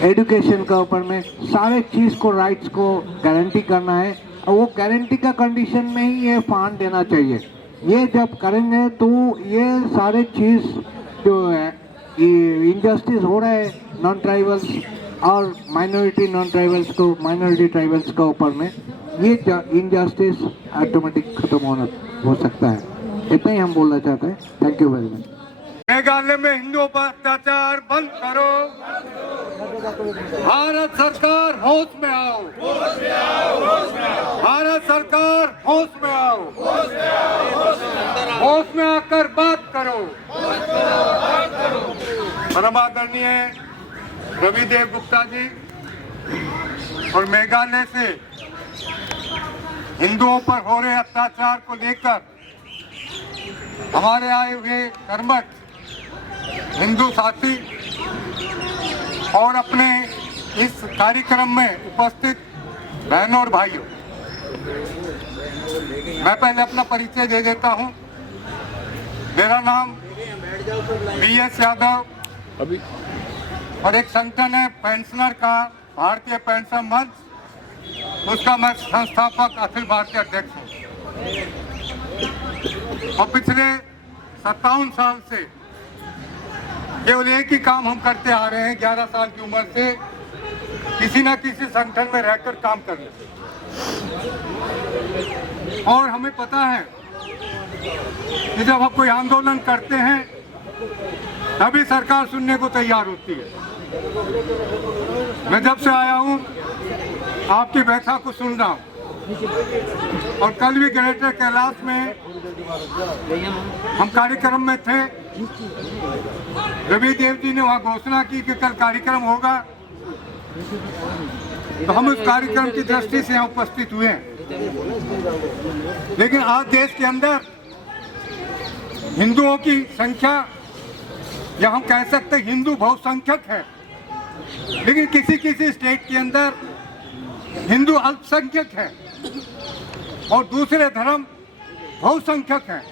एजुकेशन के ऊपर में सारे चीज़ को राइट्स को गारंटी करना है और वो गारंटी का कंडीशन में ही ये फंड देना चाहिए। ये जब करेंगे तो ये सारे चीज़ जो है इनजस्टिस हो रहा है नॉन ट्राइबल्स और माइनॉरिटी नॉन ट्राइबल्स को, माइनॉरिटी ट्राइबल्स के ऊपर में, ये इनजस्टिस ऑटोमेटिक खत्म हो सकता है। इतना ही हम बोलना चाहते हैं। Thank you very much. Meghalaya में हिंदुओं पर अत्याचार बंद करो। भारत सरकार होश में आओ, भारत सरकार होश में आओ, होश में आकर बात करो। परम आदरणीय रविदेव गुप्ता जी और मेघालय से हिंदुओं पर हो रहे अत्याचार को लेकर हमारे आए हुए कर्मठ हिंदू साथी और अपने इस कार्यक्रम में उपस्थित बहनों और भाइयों, मैं पहले अपना परिचय दे देता हूं। मेरा नाम BS यादव और एक संगठन है पेंशनर का, भारतीय पेंशन मंच, उसका मैं संस्थापक अखिल भारतीय अध्यक्ष हूँ। और पिछले 57 साल से केवल एक ही काम हम करते आ रहे हैं। 11 साल की उम्र से किसी न किसी संगठन में रहकर काम कर रहे, और हमें पता है कि जब हम कोई आंदोलन करते हैं तभी सरकार सुनने को तैयार होती है। मैं जब से आया हूं आपकी व्यथा को सुन रहा हूं, और कल भी ग्रेटर कैलाश में हम कार्यक्रम में थे। रवि देव जी ने वहां घोषणा की कि कल कार्यक्रम होगा, तो हम उस कार्यक्रम की दृष्टि से यहाँ उपस्थित हुए हैं। लेकिन आज देश के अंदर हिंदुओं की संख्या, या हम कह सकते हैं हिंदू बहुसंख्यक है, लेकिन किसी किसी स्टेट के अंदर हिंदू अल्पसंख्यक है और दूसरे धर्म बहुसंख्यक हैं।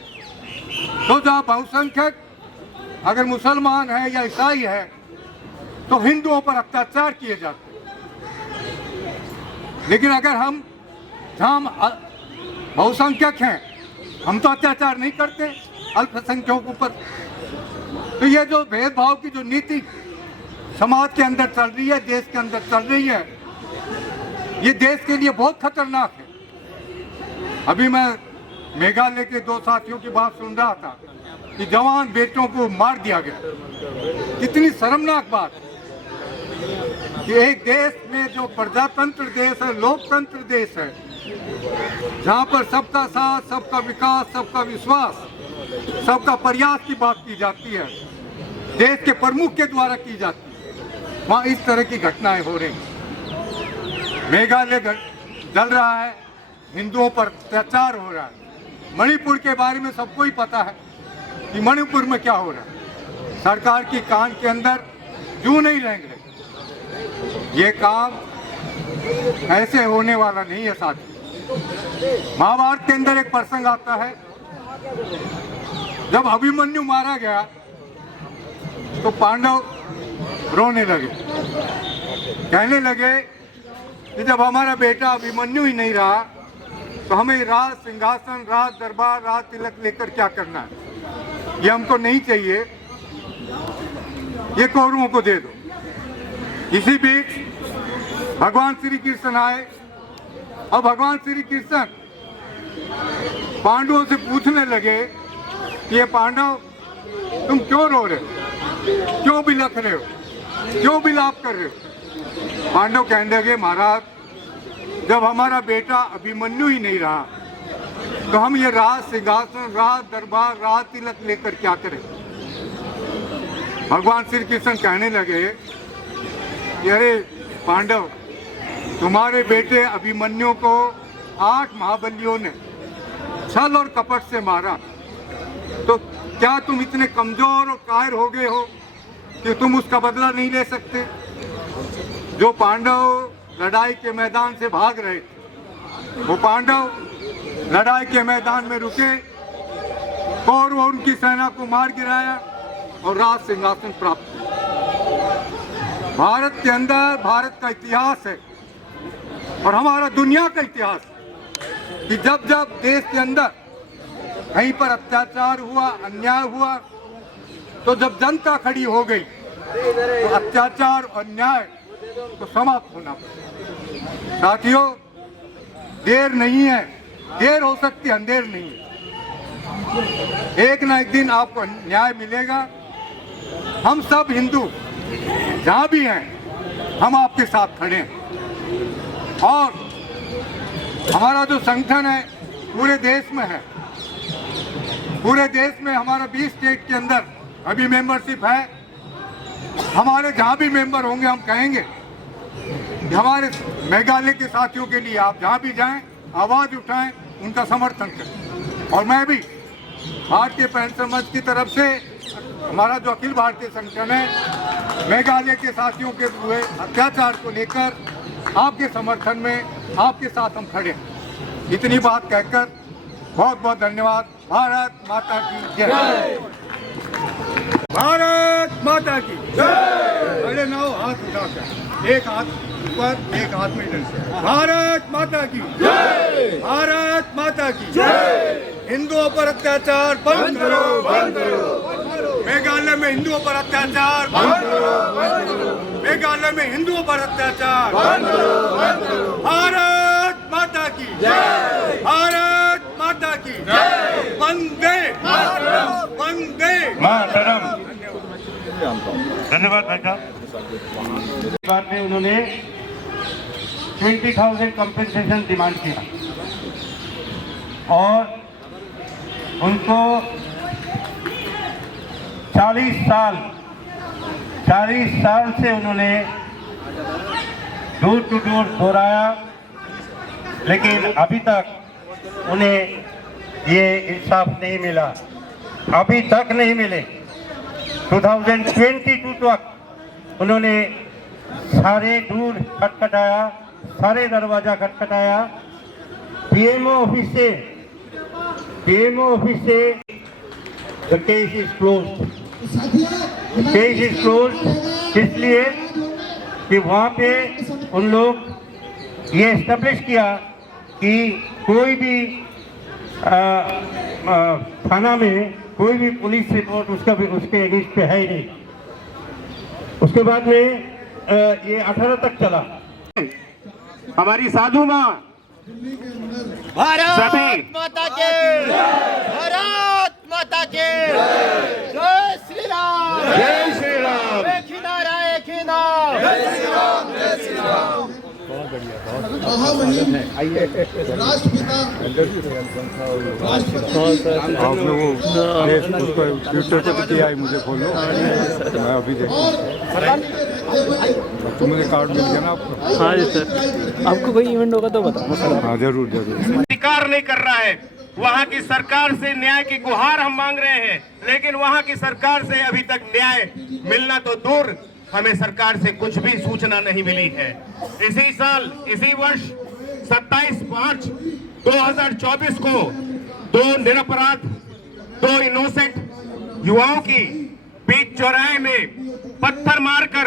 तो जहाँ बहुसंख्यक अगर मुसलमान है या ईसाई है तो हिंदुओं पर अत्याचार किए जाते हैं, लेकिन अगर हम जहाँ बहुसंख्यक हैं हम तो अत्याचार नहीं करते अल्पसंख्यकों पर। तो ये जो भेदभाव की जो नीति समाज के अंदर चल रही है, देश के अंदर चल रही है, ये देश के लिए बहुत खतरनाक है। अभी मैं मेघालय के 2 साथियों की बात सुन रहा था कि जवान बेटों को मार दिया गया। कितनी शर्मनाक बात कि एक देश में जो प्रजातंत्र देश है, लोकतंत्र देश है, जहाँ पर सबका साथ, सबका विकास, सबका विश्वास, सबका प्रयास की बात की जाती है, देश के प्रमुख के द्वारा की जाती है, वहाँ इस तरह की घटनाएं हो रही। मेघालय जल रहा है, हिंदुओं पर अत्याचार हो रहा है। मणिपुर के बारे में सबको ही पता है कि मणिपुर में क्या हो रहा है। सरकार की कान के अंदर जूं नहीं रेंग रही। ये काम ऐसे होने वाला नहीं है साथी। महाभारत के अंदर एक प्रसंग आता है, जब अभिमन्यु मारा गया तो पांडव रोने लगे, कहने लगे कि जब हमारा बेटा अभिमन्यु ही नहीं रहा तो हमें राज सिंहासन, राज दरबार, राज तिलक लेकर क्या करना है, ये हमको नहीं चाहिए, ये कौरवों को दे दो। इसी बीच भगवान श्री कृष्ण आए, और भगवान श्री कृष्ण पांडवों से पूछने लगे कि ये पांडव तुम क्यों रो रहे हो, क्यों बिलख रहे हो, क्यों विलाप कर रहे हो। पांडव कहने लगे महाराज जब हमारा बेटा अभिमन्यु ही नहीं रहा तो हम ये राज सिंहासन, राज दरबार, राज तिलक लेकर क्या करें। भगवान श्री कृष्ण कहने लगे कि अरे पांडव, तुम्हारे बेटे अभिमन्यु को 8 महाबलियों ने छल और कपट से मारा, तो क्या तुम इतने कमजोर और कायर हो गए हो कि तुम उसका बदला नहीं ले सकते। जो पांडव लड़ाई के मैदान से भाग रहे थे, वो पांडव लड़ाई के मैदान में रुके, कौरव और उनकी सेना को मार गिराया और राज सिंहासन प्राप्त किया। भारत के अंदर भारत का इतिहास है और हमारा दुनिया का इतिहास है कि जब जब देश के अंदर कहीं पर अत्याचार हुआ, अन्याय हुआ, तो जब जनता खड़ी हो गई तो अत्याचार और अन्याय तो समाप्त होना पड़ा। साथियों, देर नहीं है, देर हो सकती है, अंधेर नहीं है। एक ना एक दिन आपको न्याय मिलेगा। हम सब हिंदू जहाँ भी हैं हम आपके साथ खड़े हैं, और हमारा जो संगठन है पूरे देश में है। पूरे देश में हमारा 20 स्टेट के अंदर अभी मेंबरशिप है। हमारे जहाँ भी मेंबर होंगे हम कहेंगे कि हमारे मेघालय के साथियों के लिए आप जहाँ भी जाएं आवाज़ उठाएं, उनका समर्थन करें। और मैं भी भारतीय पेंशन मंच की तरफ से, हमारा जो अखिल भारतीय संगठन है, मेघालय के साथियों के हुए अत्याचार को लेकर आपके समर्थन में आपके साथ हम खड़े हैं। इतनी बात कहकर बहुत बहुत धन्यवाद। भारत माता की जय। भारत माता की जय। अरे नाव हाथ उठाकर, एक हाथ ऊपर एक हाथ में इधर। भारत माता की जय। भारत माता की जय। हिंदुओं पर अत्याचार बंद करो, बंद करो। मेघालय में हिंदुओं पर अत्याचार बंद करो, बंद करो। मेघालय में हिंदुओं पर अत्याचार बंद करो, बंद करो। भारत माता की जय। भारत माता की जय। वंदे मातरम, वंदे मातरम। धन्यवाद भाई साहब। बाद में उन्होंने 20,000 कंपेंसेशन डिमांड किया और उनको 40 साल से उन्होंने डोर टू डोर दोहराया, लेकिन अभी तक उन्हें ये इंसाफ नहीं मिला, अभी तक नहीं मिले। 2022 तक उन्होंने सारे डोर खटखटाया, सारे दरवाजा खटखटाया। पीएमओ ऑफिस से the case is closed. Case is closed इसलिए कि वहाँ पे उन लोग ये एस्टेब्लिश किया कि कोई भी थाना में कोई भी पुलिस रिपोर्ट उसके अगेंस्ट पे है ही नहीं। उसके बाद में ये 18 तक चला। हमारी साधु माँ भारत माता के, भारत माता के, जय श्री राम, जय श्री राम। एक ही नारा, एक ही नाम, जय श्री राम, जय श्री राम। आपने वो ट्विटर पर किया है, मुझे खोलो, मैं अभी देखूँ। तो मुझे कार्ड मिल गया ना आपको? हाँ जी सर, आपको कोई इवेंट होगा तो बताना सर। हाँ जरूर जरूर। स्वीकार नहीं कर रहा है। वहाँ की सरकार से न्याय की गुहार हम मांग रहे हैं, लेकिन वहाँ की सरकार से अभी तक न्याय मिलना तो दूर, हमें सरकार से कुछ भी सूचना नहीं मिली है। इसी साल, इसी वर्ष 27 मार्च 2024 को 2 निरपराध, 2 इनोसेंट युवाओं की बीच चौराहे में पत्थर मारकर,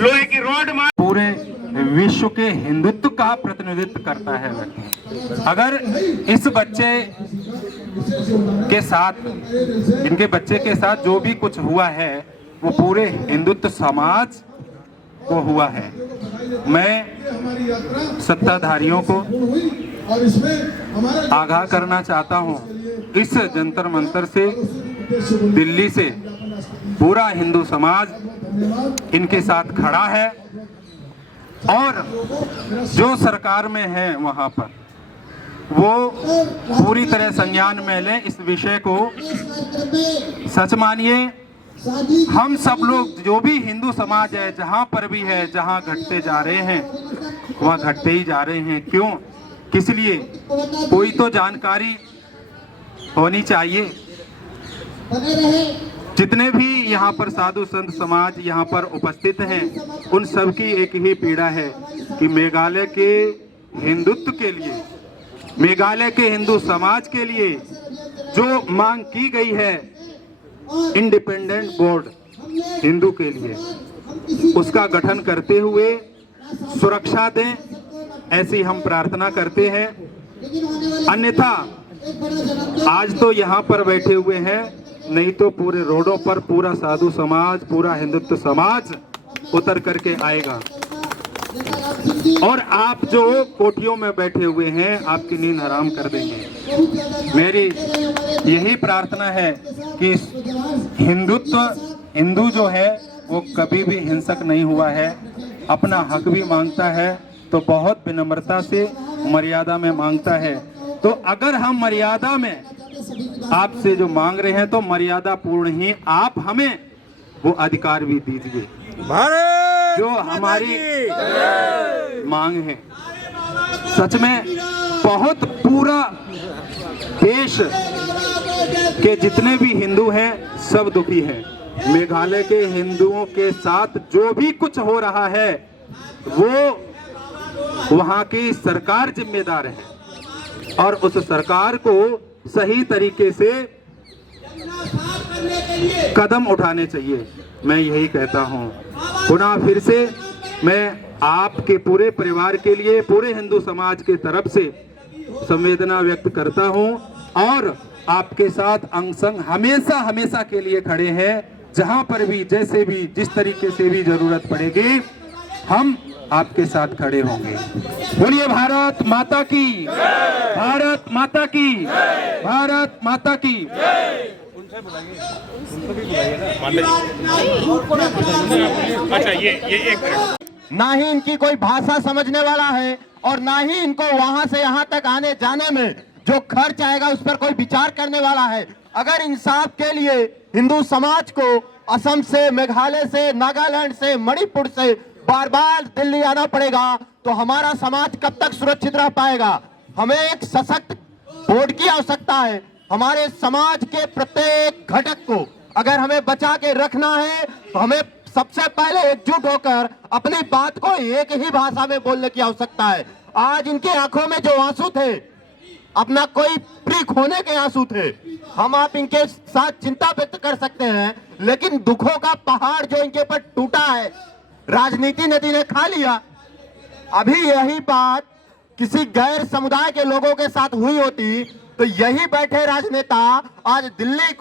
लोहे की रॉड मार पूरे विश्व के हिंदुत्व का प्रतिनिधित्व करता है व्यक्ति। अगर इस बच्चे के साथ, इनके बच्चे के साथ जो भी कुछ हुआ है वो पूरे हिंदुत्व समाज को हुआ है। मैं सत्ताधारियों को आगाह करना चाहता हूं, इस जंतर मंतर से, दिल्ली से पूरा हिंदू समाज इनके साथ खड़ा है और जो सरकार में है वहां पर वो पूरी तरह संज्ञान में ले इस विषय को। सच मानिए, हम सब लोग जो भी हिंदू समाज है, जहां पर भी है, जहां घटते जा रहे हैं वहां घटते ही जा रहे हैं। क्यों? किस लिए? कोई तो जानकारी होनी चाहिए। जितने भी यहाँ पर साधु संत समाज यहाँ पर उपस्थित हैं, उन सब की एक ही पीड़ा है कि मेघालय के हिंदुत्व के लिए, मेघालय के हिंदू समाज के लिए जो मांग की गई है इंडिपेंडेंट बोर्ड हिंदू के लिए, उसका गठन करते हुए सुरक्षा दें, ऐसी हम प्रार्थना करते हैं। अन्यथा आज तो यहाँ पर बैठे हुए हैं, नहीं तो पूरे रोडों पर पूरा साधु समाज, पूरा हिंदुत्व समाज उतर करके आएगा। और आप जो कोठियों में बैठे हुए हैं, आपकी नींद हराम कर देंगे। मेरी यही प्रार्थना है कि हिंदू जो है वो कभी भी हिंसक नहीं हुआ है, अपना हक भी मांगता है तो बहुत विनम्रता से, मर्यादा में मांगता है। तो अगर हम मर्यादा में आपसे जो मांग रहे हैं तो मर्यादा पूर्ण ही आप हमें वो अधिकार भी दीजिए जो हमारी मांग है। सच में बहुत पूरा देश के जितने भी हिंदू हैं सब दुखी हैं। मेघालय के हिंदुओं के साथ जो भी कुछ हो रहा है वो वहाँ की सरकार जिम्मेदार है और उस सरकार को सही तरीके से कदम उठाने चाहिए। मैं यही कहता हूँ। पुनः फिर से मैं आपके पूरे परिवार के लिए, पूरे हिंदू समाज के तरफ से संवेदना व्यक्त करता हूँ और आपके साथ अंग संग हमेशा हमेशा के लिए खड़े हैं। जहां पर भी, जैसे भी, जिस तरीके से भी जरूरत पड़ेगी, हम आपके साथ खड़े होंगे। बोलिए भारत माता की, भारत माता की, भारत माता की। अच्छा, ये एक मिनट। ना ही इनकी कोई भाषा समझने वाला है और ना ही इनको वहां से यहाँ तक आने जाने में जो खर्च आएगा उस पर कोई विचार करने वाला है। अगर इंसाफ के लिए हिंदू समाज को असम से, मेघालय से, नागालैंड से, मणिपुर से बार बार दिल्ली आना पड़ेगा तो हमारा समाज कब तक सुरक्षित रह पाएगा। हमें एक सशक्त बोर्ड की आवश्यकता है। हमारे समाज के प्रत्येक घटक को अगर हमें बचा के रखना है तो हमें सबसे पहले एकजुट होकर अपनी बात को एक ही भाषा में बोलने की आवश्यकता है। आज इनके आंखों में जो आंसू थे, अपना कोई प्रिय खोने के आंसू थे। हम आप इनके साथ चिंता व्यक्त कर सकते हैं, लेकिन दुखों का पहाड़ जो इनके ऊपर टूटा है, राजनीति नदी ने खा लिया। अभी यही बात किसी गैर समुदाय के लोगों के साथ हुई होती तो यही बैठे राजनेता आज दिल्ली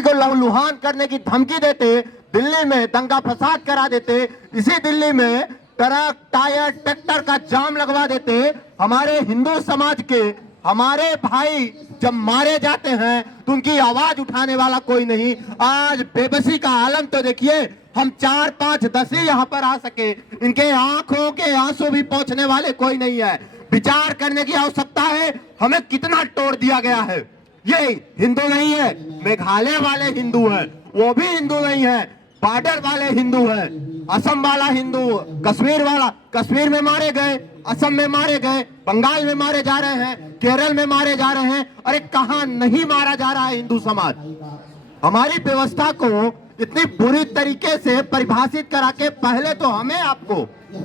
को लहूलुहान करने की धमकी देते, दिल्ली में दंगा फसाद करा देते, इसी दिल्ली में ट्रक, टायर, ट्रैक्टर का जाम लगवा देते। हमारे हिंदू समाज के हमारे भाई जब मारे जाते हैं तो उनकी आवाज उठाने वाला कोई नहीं। आज बेबसी का आलम तो देखिए, हम 4, 5, 10 ही यहाँ पर आ सके, इनके आंखों के आंसू भी पहुंचने वाले कोई नहीं है। विचार करने की आवश्यकता है, हमें कितना तोड़ दिया गया है। ये हिंदू नहीं है, मेघालय वाले हिंदू है, वो भी हिंदू नहीं है, बॉर्डर वाले हिंदू है, असम वाला हिंदू, कश्मीर वाला, कश्मीर में मारे गए, असम में मारे गए, बंगाल में मारे जा रहे हैं, केरल में मारे जा रहे हैं। अरे कहां नहीं मारा जा रहा है हिंदू समाज। हमारी व्यवस्था को इतनी बुरी तरीके से परिभाषित करा के पहले तो हमें आपको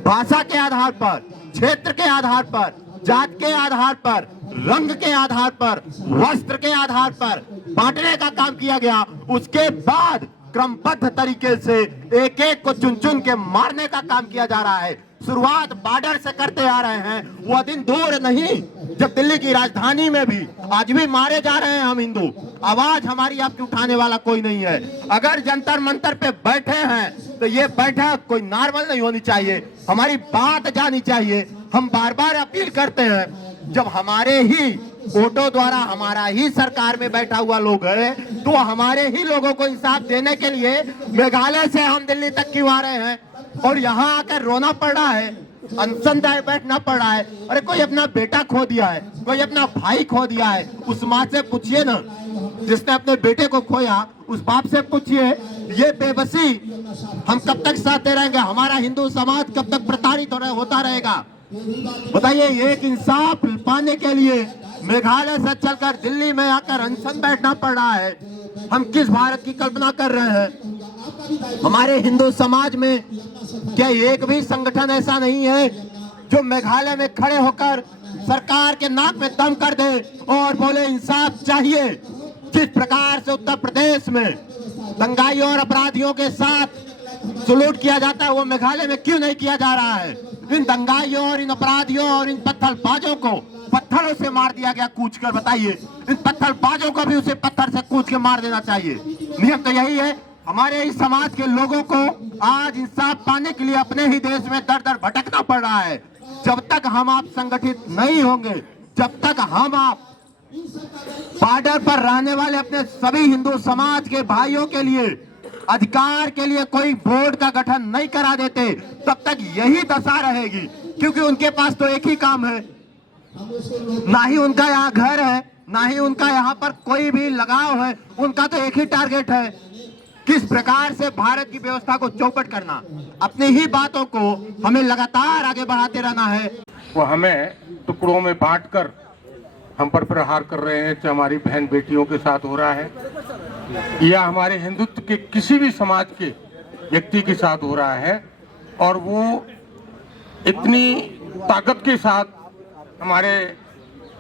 भाषा के आधार पर, क्षेत्र के आधार पर, जात के आधार पर, रंग के आधार पर, वस्त्र के आधार पर बांटने का काम किया गया। उसके बाद क्रमबद्ध तरीके से एक एक को चुन चुन के मारने का काम किया जा रहा है। शुरुआत बॉर्डर से करते आ रहे हैं। वो दिन दूर नहीं जब दिल्ली की राजधानी में भी आज भी मारे जा रहे हैं हम हिंदू। आवाज हमारी आपकी उठाने वाला कोई नहीं है। अगर जंतर मंतर पे बैठे हैं तो ये बैठक कोई नॉर्मल नहीं होनी चाहिए, हमारी बात जानी चाहिए। हम बार बार अपील करते हैं, जब हमारे ही वोटों द्वारा हमारा ही सरकार में बैठा हुआ लोग है तो हमारे ही लोगों को इंसाफ देने के लिए मेघालय से हम दिल्ली तक क्यों आ रहे हैं और यहाँ आकर रोना पड़ रहा है, अनशनदायक बैठना पड़ रहा है। अरे कोई अपना बेटा खो दिया है, कोई अपना भाई खो दिया है, उस माँ से पूछिए ना जिसने अपने बेटे को खोया, उस बाप से पूछिए। ये बेबसी हम कब तक सहते रहेंगे? हमारा हिंदू समाज कब तक प्रताड़ित होता रहेगा? बताइए। एक इंसाफ पाने के लिए मेघालय से चलकर दिल्ली में आकर अनशन बैठना पड़ रहा है। हम किस भारत की कल्पना कर रहे हैं? हमारे हिंदू समाज में क्या एक भी संगठन ऐसा नहीं है जो मेघालय में खड़े होकर सरकार के नाक में दम कर दे और बोले इंसाफ चाहिए? जिस प्रकार से उत्तर प्रदेश में दंगाइयों और अपराधियों के साथ सलूट किया जाता है, वो मेघालय में क्यों नहीं किया जा रहा है? इन दंगाइयों और इन अपराधियों और इन पत्थरबाजों को पत्थरों से मार दिया गया कूच कर। बताइए, इन पत्थरबाजों को भी उसे पत्थर से कूच के मार देना चाहिए। नियम तो यही है। हमारे इस समाज के लोगों को आज इंसाफ पाने के लिए अपने ही देश में दर दर भटकना पड़ रहा है। जब तक हम आप संगठित नहीं होंगे, जब तक हम आप बॉर्डर पर रहने वाले अपने सभी हिंदू समाज के भाइयों के लिए अधिकार के लिए कोई बोर्ड का गठन नहीं करा देते, तब तक यही दशा रहेगी। क्योंकि उनके पास तो एक ही काम है, ना ही उनका यहाँ घर है, ना ही उनका यहाँ पर कोई भी लगाव है। उनका तो एक ही टारगेट है, किस प्रकार से भारत की व्यवस्था को चौपट करना। अपनी ही बातों को हमें लगातार आगे बढ़ाते रहना है। वो हमें टुकड़ों में बांटकर हम पर प्रहार कर रहे हैं, चाहे हमारी बहन बेटियों के साथ हो रहा है या हमारे हिंदुत्व के किसी भी समाज के व्यक्ति के साथ हो रहा है। और वो इतनी ताकत के साथ हमारे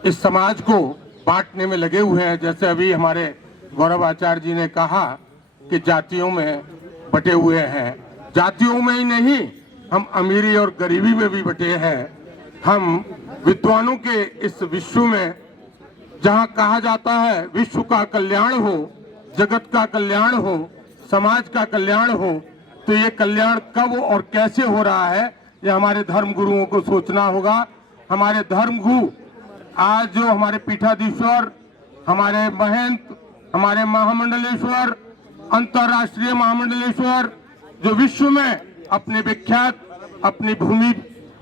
इस समाज को बांटने में लगे हुए हैं। जैसे अभी हमारे गौरव आचार्य जी ने कहा कि जातियों में बटे हुए हैं, जातियों में ही नहीं, हम अमीरी और गरीबी में भी बटे हैं। हम विद्वानों के इस विश्व में, जहां कहा जाता है विश्व का कल्याण हो, जगत का कल्याण हो, समाज का कल्याण हो, तो ये कल्याण कब और कैसे हो रहा है, ये हमारे धर्म गुरुओं को सोचना होगा। हमारे धर्म गुरु आज जो हमारे पीठाधीश्वर, हमारे महंत, हमारे महामंडलेश्वर, अंतर्राष्ट्रीय महामंडलेश्वर, जो विश्व में अपने विख्यात अपनी भूमि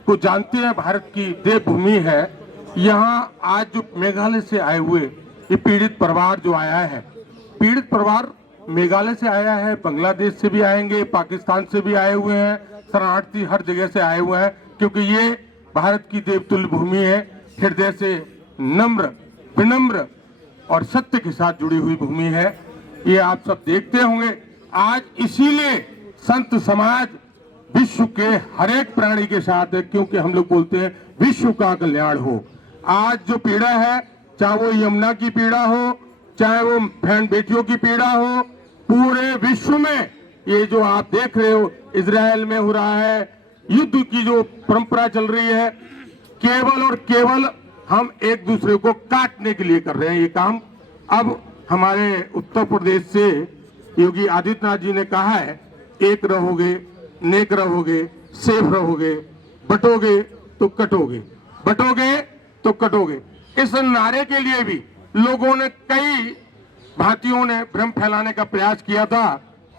को जानते हैं, भारत की देवभूमि है, यहाँ आज जो मेघालय से आए हुए ये पीड़ित परिवार जो आया है, पीड़ित परिवार मेघालय से आया है, बांग्लादेश से भी आएंगे, पाकिस्तान से भी आए हुए हैं, शरणार्थी हर जगह से आए हुए हैं, क्योंकि ये भारत की देवतुल्य भूमि है, हृदय से नम्र, विनम्र और सत्य के साथ जुड़ी हुई भूमि है। ये आप सब देखते होंगे। आज इसीलिए संत समाज विश्व के हर एक प्राणी के साथ है, क्योंकि हम लोग बोलते हैं विश्व का कल्याण हो। आज जो पीड़ा है, चाहे वो यमुना की पीड़ा हो, चाहे वो बहन बेटियों की पीड़ा हो, पूरे विश्व में ये जो आप देख रहे हो इजराइल में हो रहा है, युद्ध की जो परंपरा चल रही है, केवल और केवल हम एक दूसरे को काटने के लिए कर रहे हैं ये काम। अब हमारे उत्तर प्रदेश से योगी आदित्यनाथ जी ने कहा है, एक रहोगे, नेक रहोगे, सेफ रहोगे, बटोगे तो कटोगे, बटोगे तो कटोगे। इस नारे के लिए भी लोगों ने, कई भांतियों ने भ्रम फैलाने का प्रयास किया था,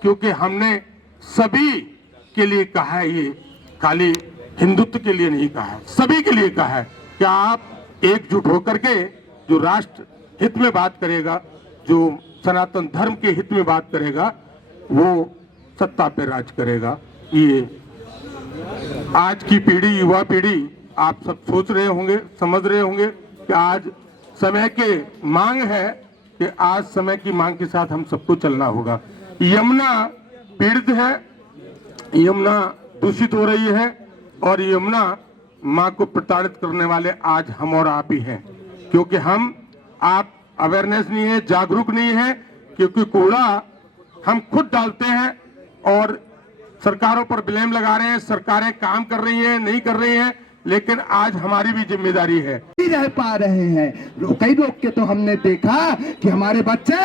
क्योंकि हमने सभी के लिए कहा है, ये खाली हिंदुत्व के लिए नहीं कहा है, सभी के लिए कहा है कि आप एकजुट होकर के जो राष्ट्र हित में बात करेगा, जो सनातन धर्म के हित में बात करेगा, वो सत्ता पे राज करेगा। ये आज की पीढ़ी, युवा पीढ़ी, आप सब सोच रहे होंगे, समझ रहे होंगे कि आज समय के मांग है कि आज समय की मांग के साथ हम सबको चलना होगा। यमुना पीड़ित है, यमुना दूषित हो रही है, और यमुना माँ को प्रताड़ित करने वाले आज हम और आप ही हैं, क्योंकि हम आप अवेयरनेस नहीं है, जागरूक नहीं है, क्योंकि कूड़ा हम खुद डालते हैं और सरकारों पर ब्लेम लगा रहे हैं। सरकारें काम कर रही हैं, नहीं कर रही हैं, लेकिन आज हमारी भी जिम्मेदारी है। रह पा रहे हैं कई लोग के, तो हमने देखा कि हमारे बच्चे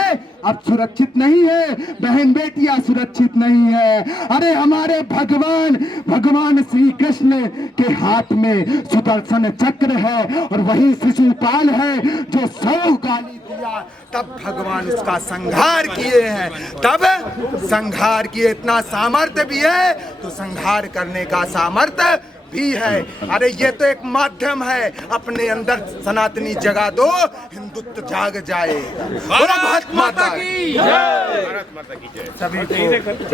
अब सुरक्षित नहीं है, बहन बेटियां सुरक्षित नहीं है। अरे हमारे भगवान श्री कृष्ण के हाथ में सुदर्शन चक्र है, और वही शिशुपाल है जो 100 गाली दिया, तब भगवान उसका संहार किए हैं, तब संहार किए। इतना सामर्थ्य भी है तो संहार करने का सामर्थ्य भी है। अरे ये तो एक माध्यम है, अपने अंदर सनातनी जगा दो, हिंदुत्व जाग जाए। भारत माता की जय। भारत माता की जय। सभी को